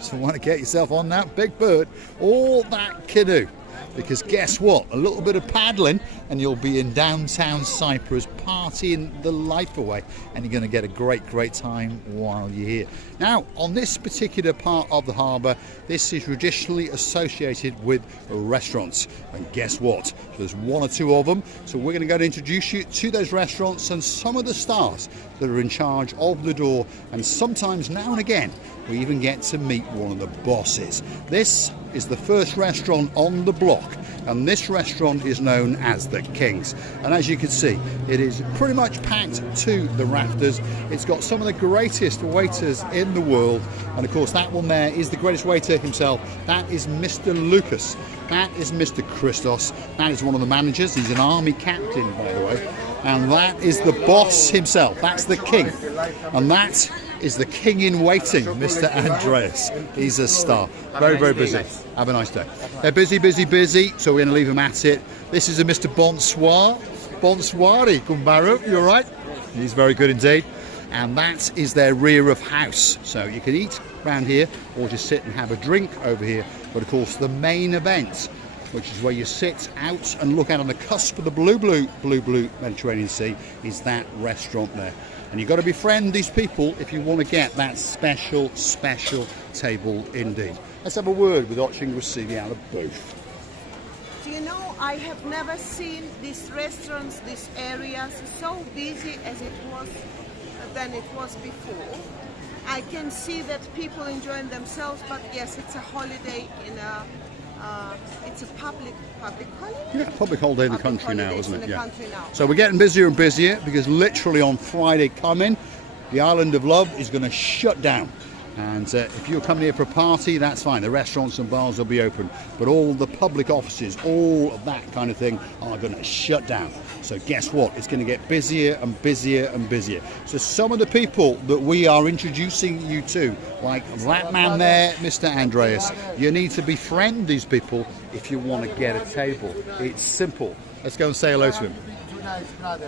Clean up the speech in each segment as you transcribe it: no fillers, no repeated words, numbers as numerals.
So want to get yourself on that big bird or that canoe, because guess what, a little bit of paddling and you'll be in downtown Cyprus partying the life away, and you're going to get a great time while you're here. Now, on this particular part of the harbour, this is traditionally associated with restaurants, and guess what, there's one or two of them, so we're going to go and introduce you to those restaurants and some of the stars that are in charge of the door, and sometimes now and again we even get to meet one of the bosses. This is the first restaurant on the block, and this restaurant is known as the King's, and as you can see, it is pretty much packed to the rafters. It's got some of the greatest waiters in the world, and of course that one there is the greatest waiter himself. That is Mr. Lucas. That is Mr. Christos. That is one of the managers. He's an army captain, by the way. And that is the boss himself. That's the king. And that is the king in waiting, Mr. Andreas. He's a star. Very busy. Have a nice day. They're busy, so we're going to leave them at it. This is a Mr. Bonsoir. Bonsoir, Kumbaro. You all right? He's very good indeed. And that is their rear of house. So you can eat around here or just sit and have a drink over here. But of course, the main event, which is where you sit out and look out on the cusp of the blue Mediterranean Sea, is that restaurant there. And you've got to befriend these people if you want to get that special table indeed. Let's have a word with Oching Rasivi out of booth. Do you know, I have never seen these restaurants, these areas so busy as it was than it was before. I can see that people enjoying themselves, but yes, it's a holiday in a it's a public holiday. Yeah, public holiday in the country now, isn't it? Yeah. So we're getting busier and busier, because literally on Friday coming, the Island of Love is going to shut down. And if you're coming here for a party, that's fine. The restaurants and bars will be open, but all the public offices, all of that kind of thing, are going to shut down. So guess what? It's going to get busier and busier. So some of the people that we are introducing you to, like that man there, Mr. Andreas, you need to befriend these people if you want to get a table. It's simple. Let's go and say hello to him.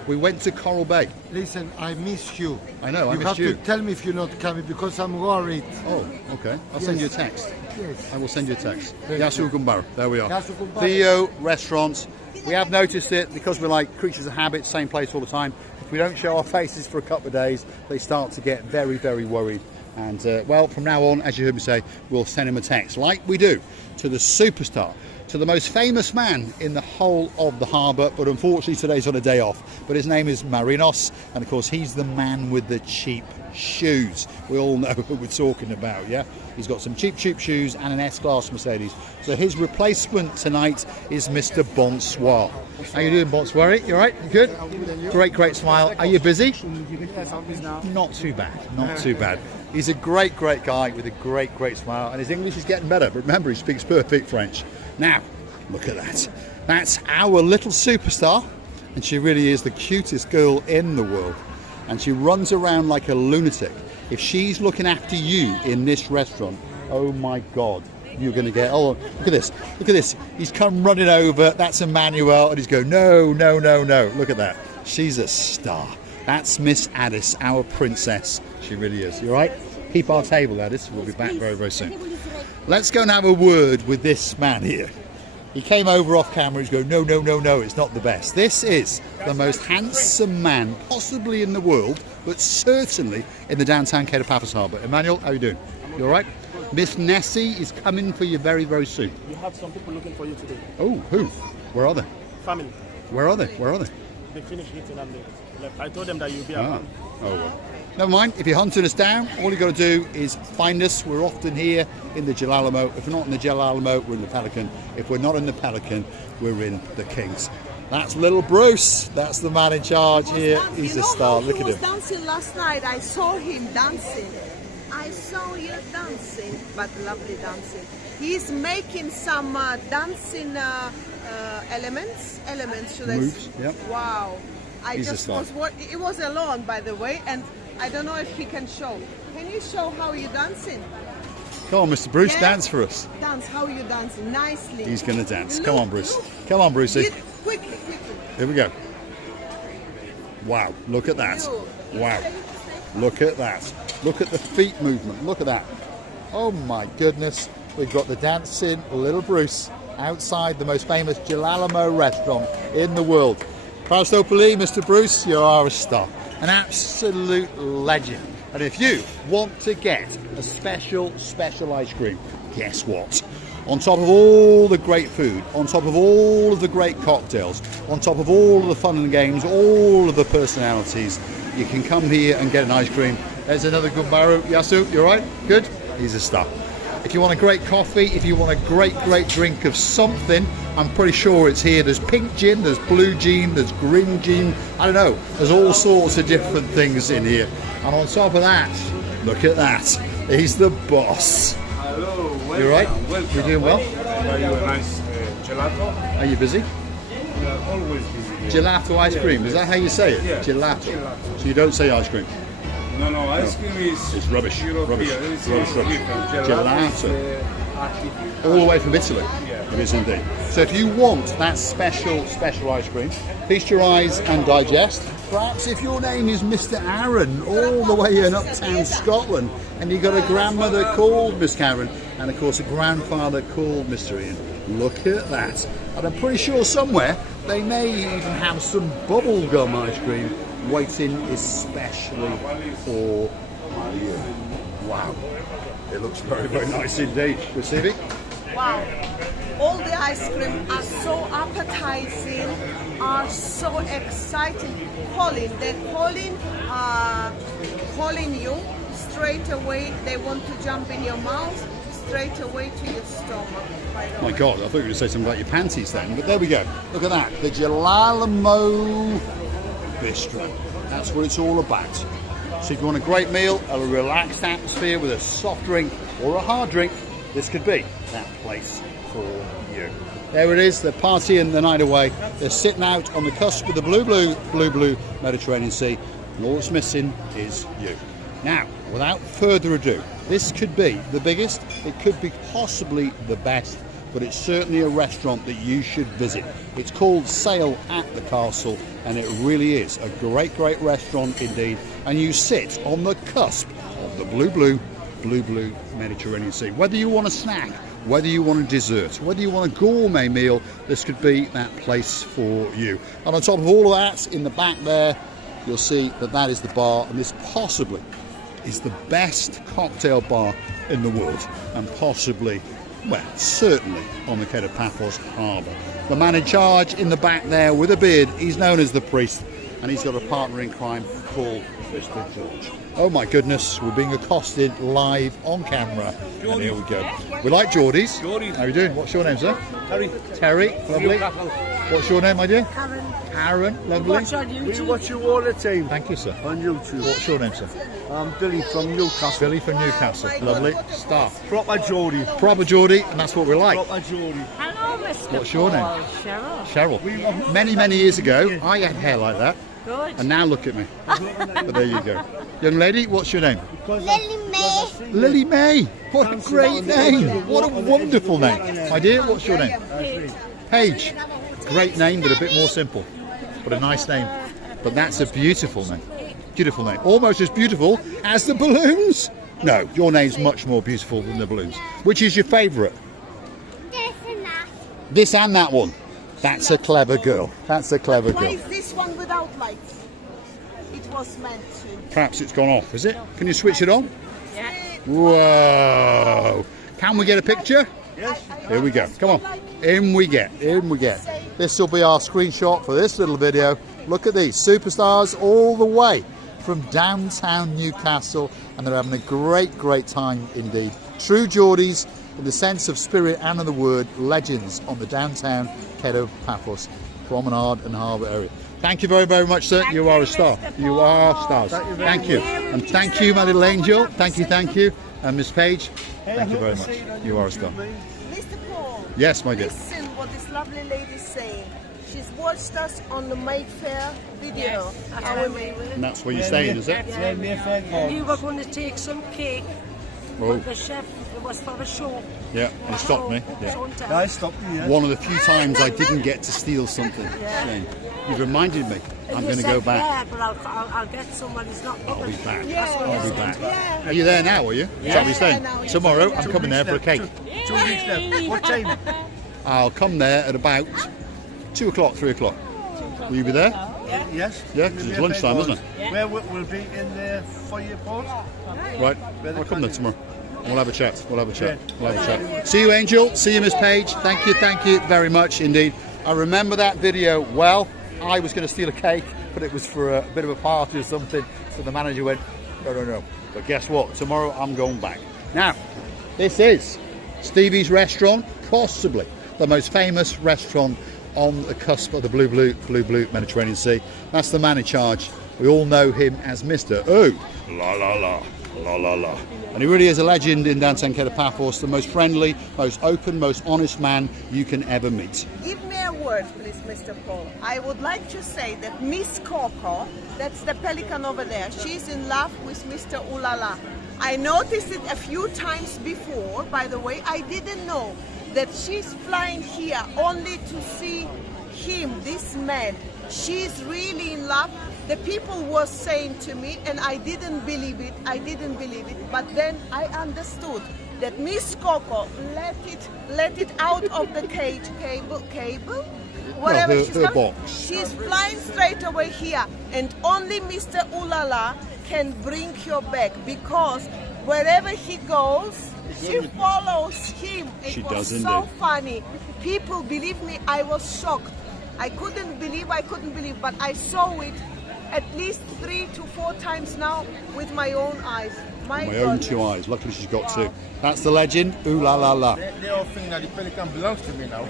We went to Coral Bay. Listen, I miss you. I know, I miss you. You have to tell me if you're not coming, because I'm worried. Oh, okay. I'll send you a text. Yes. I will send you a text. Yasu Gumbaro. There we are. Yasu Gumbaro. Theo restaurants. We have noticed it, because we're like creatures of habit, same place all the time. If we don't show our faces for a couple of days, they start to get very worried. And well, from now on, as you heard me say, we'll send him a text, like we do to the superstar, to the most famous man in the whole of the harbour, but unfortunately today's on a day off. But his name is Marinos, and of course he's the man with the cheap shoes. We all know who we're talking about, yeah? He's got some cheap shoes and an S-Class Mercedes. So his replacement tonight is Mr. Bonsoir. How you doing, Bonsoir? You all right? You good? Great smile. Are you busy? Not too bad. He's a great guy with a great smile, and his English is getting better. But remember, he speaks perfect French. Now, look at that. That's our little superstar, and she really is the cutest girl in the world. And she runs around like a lunatic. If she's looking after you in this restaurant, oh my God, you're going to get... Oh, look at this. He's come running over. That's Emmanuel, and he's going, no. Look at that. She's a star. That's Miss Addis, our princess. She really is. You all right? Keep our table, Addis. We'll be back very soon. Let's go and have a word with this man here. He came over off camera. He's going, no, it's not the best. This is the most handsome man possibly in the world, but certainly in the downtown Kato Paphos Harbour. Emmanuel, how are you doing? You all right? Miss Nessie is coming for you very soon. You have some people looking for you today. Oh, who? Where are they? Family. Where are they? They finished eating and they left. I told them that you'll be around. Oh well. Never mind, if you're hunting us down, all you've got to do is find us. We're often here in the Jalalamo. If we're not in the Jalalamo, we're in the Pelican. If we're not in the Pelican, we're in the King's. That's little Bruce. That's the man in charge here. He's a star. Look at him. He was dancing last night. I saw him dancing. I saw you dancing, but lovely dancing. He's making some dancing elements, should I say? Yep. Wow. He's a star. It was alone, by the way, and I don't know if he can show. Can you show how you're dancing? Come on, Mr. Bruce, Yeah. dance for us. Dance, how you dancing, nicely. He's going to dance. Look, Come on, Bruce. look. Come on, Brucey. Quickly. Here we go. Wow, look at that. Wow. Look at that. Look at the feet movement. Look at that. Oh my goodness, we've got the dancing little Bruce outside the most famous Girolamo restaurant in the world. Kato Paphos, Mr. Bruce, you are a star, an absolute legend. And if you want to get a special ice cream, guess what? On top of all the great food, on top of all of the great cocktails, on top of all of the fun and games, all of the personalities, you can come here and get an ice cream. There's another good Maru. Yasu, you all right? Good? He's a star. If you want a great coffee, if you want a great drink of something, I'm pretty sure it's here. There's pink gin, there's blue gin, there's green gin. I don't know. There's all sorts of different things in here. And on top of that, look at that. He's the boss. Hello, welcome. You all right? Welcome. You doing well? Are you a nice gelato? Are you busy? We are always busy. Gelato ice cream, is that how you say it? Yeah. Gelato. Gelato. So you don't say ice cream? No, ice cream is It's rubbish. European. Rubbish. It's Rubbish. different. Gelato. Is, artificial. All the way from Italy. Yeah. It is indeed. So if you want that special ice cream, feast your eyes and digest. Perhaps if your name is Mr. Aaron, all the way in uptown Scotland, and you've got a grandmother called Miss Karen, and of course a grandfather called Mr. Ian. Look at that. And I'm pretty sure somewhere they may even have some bubblegum ice cream waiting especially for you. Wow. It looks very nice indeed. Receiving? Wow. All the ice cream are so appetizing, are so exciting. They're calling you straight away. They want to jump in your mouth, straight away to your stomach. My God, I thought you were going to say something about your panties then, but there we go. Look at that, the Girolamo Bistro. That's what it's all about. So if you want a great meal, a relaxed atmosphere with a soft drink or a hard drink, this could be that place for you. There it is, they're partying the night away. They're sitting out on the cusp of the blue Mediterranean Sea, and all that's missing is you. Now, without further ado, this could be the biggest, it could be possibly the best, but it's certainly a restaurant that you should visit. It's called Sail at the Castle, and it really is a great restaurant indeed. And you sit on the cusp of the blue Mediterranean Sea. Whether you want a snack, whether you want a dessert, whether you want a gourmet meal, this could be that place for you. And on top of all of that, in the back there, you'll see that that is the bar, and this possibly is the best cocktail bar in the world, and possibly, well, certainly on the Kato Paphos Harbour. The man in charge in the back there with a beard, he's known as the priest, and he's got a partner in crime called Mr. George. Oh my goodness, we're being accosted live on camera, and here we go. We like Geordies. How are you doing? What's your name, sir? Terry, lovely. What's your name, my dear? Karen, lovely. We watch you all the time. Thank you, sir. On YouTube. What's your name, sir? I'm Billy from Newcastle. Billy from Newcastle. Lovely. Star. Proper Geordie. Proper Geordie, and that's what we like. Proper Geordie. Hello, Mr. What's your name? Cheryl. Cheryl. Many years ago, I had hair like that. Good. And now look at me. But there you go. Young lady, what's your name? Lily May. Lily May. What a great name. What a wonderful name. My dear, what's your name? Paige. Great name, but a bit more simple. But a nice name. But that's a beautiful name. Beautiful name. Almost as beautiful as the balloons. No, your name's much more beautiful than the balloons. Which is your favourite? This and that. This and that one. That's a clever girl. That's a clever Why girl. is this one without lights? It was meant to. Perhaps it's gone off, is it? Can you switch it on? Yeah. Whoa! Can we get a picture? Yes. Here we go. Come on. In we get. In we get. This will be our screenshot for this little video. Look at these superstars all the way from downtown Newcastle, and they're having a great time indeed. True Geordies in the sense of spirit and of the word, legends on the downtown Kato Paphos Promenade and Harbour area. Thank you very much, sir. You are a star. You are stars. Thank you. And thank you, my little angel. Thank you. And Miss Paige, thank you very much. You are a star. Mr. Paul. Yes, my dear. Listen what this lovely lady is saying. She's watched us on the Mayfair video. Yes. And that's where you're staying, is it? You were going to take some cake Oh. But the chef, it was for the show. Yeah, and he stopped me. Yeah. Show and tell. I stopped you, yeah. One of the few times I didn't get to steal something. Shane. You've reminded me. I'm You going to said, go back. Yeah, but I'll get someone who's not. I'll be back. Yeah, I'll be back. yeah. Are you there now, are you? Is that what you're saying? now, yes. Tomorrow, I'm coming there for a cake. 2 weeks left. What time? I'll come there at about 2 o'clock, 3 o'clock. Will you be there? Yes. Yeah, 'cause it's lunchtime, isn't it? Where we'll be in the Fireport. Right. I'll come there tomorrow. And we'll have a chat. We'll have a chat. We'll have a chat. See you, Angel. See you, Miss Page. Thank you very much indeed. I remember that video well. I was going to steal a cake, but it was for a bit of a party or something. So the manager went, no. But guess what? Tomorrow I'm going back. Now, this is Stevie's restaurant, possibly the most famous restaurant on the cusp of the blue Mediterranean Sea. That's the man in charge. We all know him as Mr. Ooh, la la la, la la la. And he really is a legend in downtown Kato Paphos, the most friendly, most open, most honest man you can ever meet. Give me a word, please, Mr. Paul. I would like to say that Miss Coco, that's the pelican over there, she's in love with Mr. Ulala. I noticed it a few times before, by the way. I didn't know that she's flying here only to see him, this man. She's really in love. The people were saying to me, and I didn't believe it, but then I understood that Miss Coco let it out of the cable, whatever her she's got. box. She's flying straight away here, and only Mr. Ulala can bring her back, because wherever he goes, she follows him. She It was does so indeed. funny. People, believe me, I was shocked. I couldn't believe, but I saw it at least 3 to 4 times now with my own eyes. My own God. 2 eyes. Luckily she's got 2. That's the legend. Ooh la la la. They all think that the pelican belongs to me now.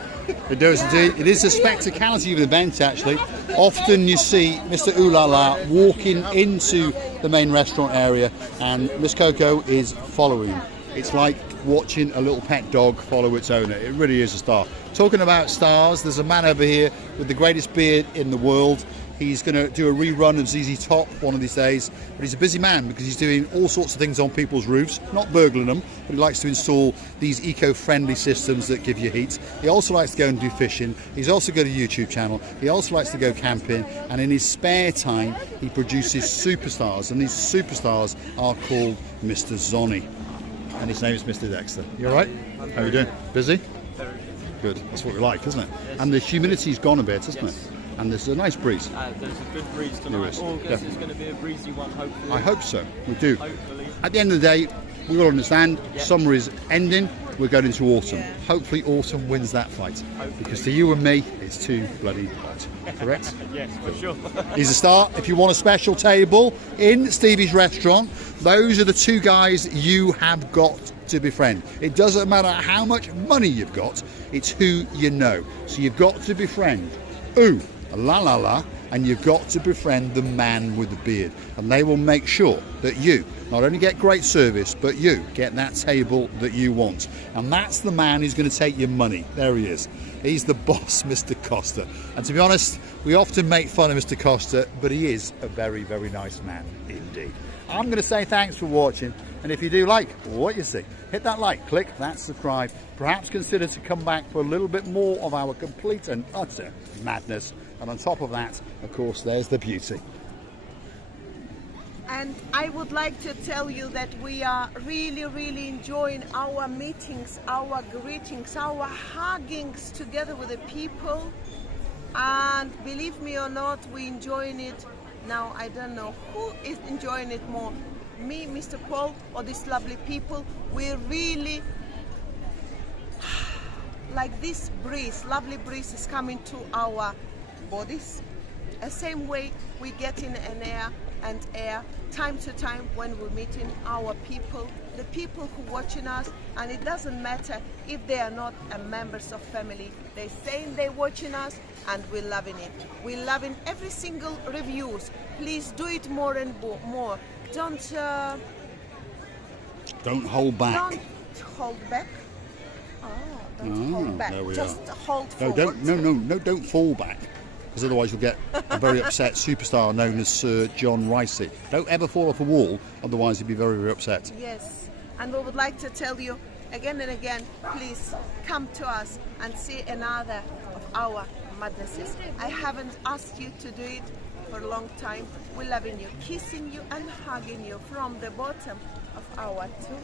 It does indeed. It is a spectacality of the event, actually. Often you see Mr. Ulala walking into the main restaurant area and Miss Coco is following. It's like watching a little pet dog follow its owner. It really is a star. Talking about stars, there's a man over here with the greatest beard in the world. He's going to do a rerun of ZZ Top one of these days, but he's a busy man because he's doing all sorts of things on people's roofs, not burgling them, but he likes to install these eco-friendly systems that give you heat. He also likes to go and do fishing. He's also got a YouTube channel. He also likes to go camping, and in his spare time, he produces superstars, and these superstars are called Mr. Zoni, and his name is Mr. Dexter. You all right? How are you doing? Busy? Good. That's what we like, isn't it? And the humidity's gone a bit, isn't it? And there's a nice breeze. There's a good breeze There tonight. is, August yeah. is going to be a breezy one, hopefully. I hope so. We do. Hopefully. At the end of the day, we all understand summer is ending. We're going into autumn. Hopefully autumn wins that fight. Because to you and me, it's too bloody hot. Correct? Yes, for sure. He's a star. If you want a special table in Stevie's restaurant, those are the 2 guys you have got to befriend. It doesn't matter how much money you've got, it's who you know. So you've got to befriend Ooh la la la, and you've got to befriend the man with the beard, and they will make sure that you not only get great service, but you get that table that you want. And that's the man who's going to take your money. There he is. He's the boss, Mr. Costa. And to be honest, we often make fun of Mr. Costa, but he is a very, very nice man indeed. I'm going to say thanks for watching, and if you do like what you see, hit that like, click that subscribe, perhaps consider to come back for a little bit more of our complete and utter madness. And on top of that, of course, there's the beauty. And I would like to tell you that we are really, really enjoying our meetings, our greetings, our huggings together with the people. And believe me or not, we're enjoying it. Now, I don't know who is enjoying it more, me, Mr. Paul, or these lovely people. We're really, like this breeze, lovely breeze is coming to our bodies. The same way we get in an air time to time when we're meeting our people, the people who watching us, and it doesn't matter if they are not members of family. They're saying they're watching us, and we're loving it. We're loving every single reviews. Please do it more and more. Don't hold back. Don't hold back. Don't hold back. There we Just are. hold No, forward. don't fall back. Because otherwise you'll get a very upset superstar known as Sir John Ricey. Don't ever fall off a wall, otherwise you'll be very, very upset. Yes. And we would like to tell you again and again, please come to us and see another of our madnesses. I haven't asked you to do it for a long time. We're loving you, kissing you and hugging you from the bottom of our two.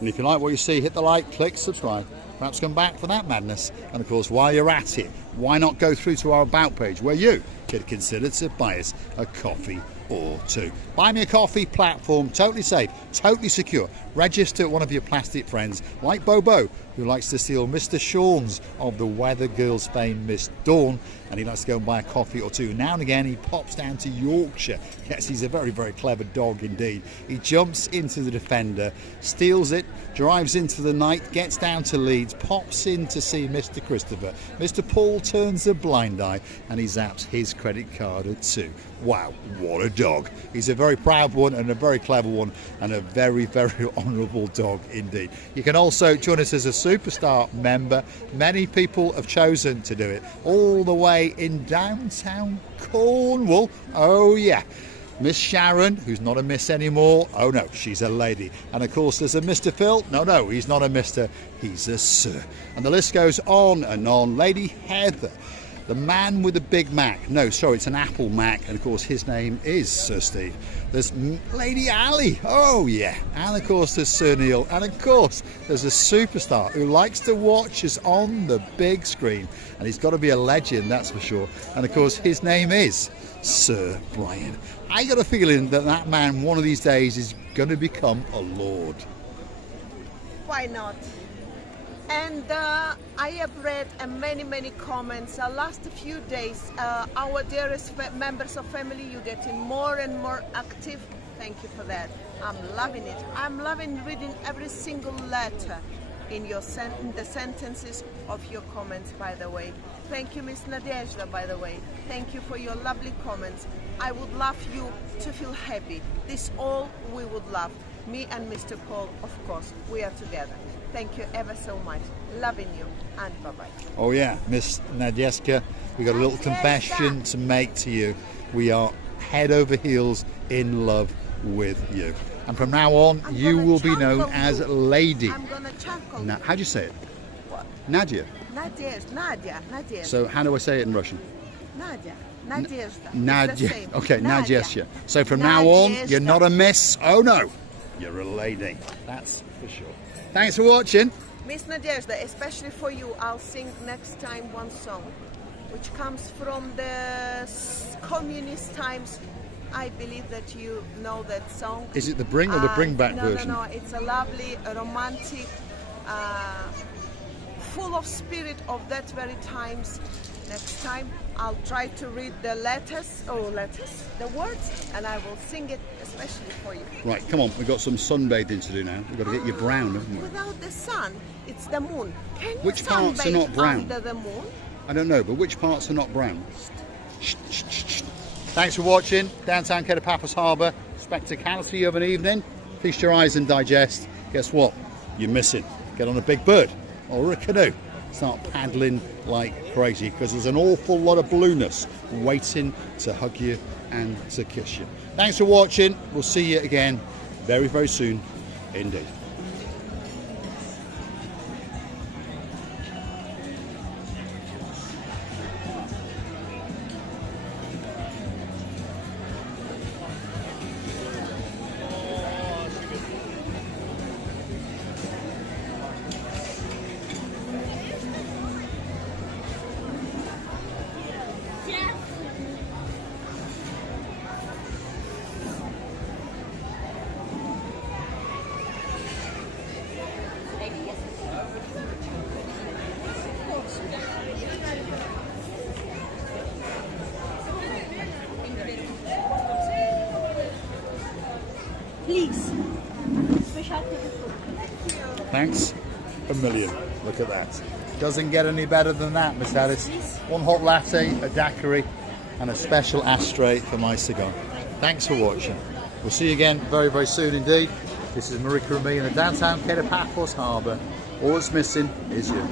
And if you like what you see, hit the like, click subscribe. Perhaps come back for that madness. And of course, while you're at it, why not go through to our About page where you could consider to buy us a coffee or two. Buy me a coffee platform, totally safe, totally secure. Register one of your plastic friends like Bobo, who likes to steal Mr. Sean's of the Weather Girls fame Miss Dawn, and he likes to go and buy a coffee or two. Now and again he pops down to Yorkshire. Yes, he's a very, very clever dog indeed. He jumps into the Defender, steals it, drives into the night, gets down to Leeds, pops in to see Mr. Christopher. Mr. Paul turns a blind eye and he zaps his credit card at 2. Wow, what a dog. He's a very proud one and a very clever one and a very, very honourable dog indeed. You can also join us as a Superstar member. Many people have chosen to do it all the way in downtown Cornwall. Oh yeah. Miss Sharon, who's not a miss anymore. Oh no, she's a lady. And of course there's a Mr. Phil. No, he's not a Mr. He's a Sir. And the list goes on and on. Lady Heather, the man with the Big Mac. No, sorry, it's an Apple Mac. And of course his name is Sir Steve. There's Lady Ali. Oh yeah. And of course there's Sir Neil. And of course there's a superstar who likes to watch us on the big screen. And he's got to be a legend, that's for sure. And of course his name is Sir Brian. I got a feeling that that man one of these days is going to become a lord. Why not? And I have read many comments. Last few days, our dearest members of family, you're getting more and more active. Thank you for that. I'm loving it. I'm loving reading every single letter in your in the sentences of your comments, by the way. Thank you, Miss Nadezhda, by the way. Thank you for your lovely comments. I would love you to feel happy. This all we would love. Me and Mr. Paul, of course, we are together. Thank you ever so much. Loving you, and bye-bye. Oh yeah, Miss Nadezhda, we got a little confession to make to you. We are head over heels in love with you. And from now on, you will be known as Lady. I'm gonna chuckle. How do you say it? What? Nadia. Nadia. So how do I say it in Russian? Nadezhda. It's the Nadia. same. Okay, Nadia. Nadezhda. So from now on, you're Nadezhda. not a miss. Oh no, you're a lady. That's for sure. Thanks for watching. Miss Nadezhda, especially for you, I'll sing next time one song, which comes from the communist times. I believe that you know that song. Is it the Bring or the Bring Back version? No. It's a lovely, romantic, full of spirit of that very times. Next time, I'll try to read the the words, and I will sing it especially for you. Right, come on, we've got some sunbathing to do now. We've got to get you brown, haven't we? Without the sun, it's the moon. Can you Which parts are sunbathe not brown? under the moon? I don't know, but which parts are not brown? Shh. Thanks for watching. Downtown Kato Paphos Harbour. Spectacality of an evening. Feast your eyes and digest. Guess what? You're missing. Get on a big bird or a canoe. Start paddling like crazy because there's an awful lot of blueness waiting to hug you and to kiss you. Thanks for watching. We'll see you again very, very soon indeed. Please. Special food. Thanks a million. Look at that. Doesn't get any better than that, Miss Alice. One hot latte, a daiquiri, and a special ashtray for my cigar. Thanks for watching. We'll see you again very, very soon indeed. This is Marika and me in the downtown Kato Paphos Harbour. All that's missing is you.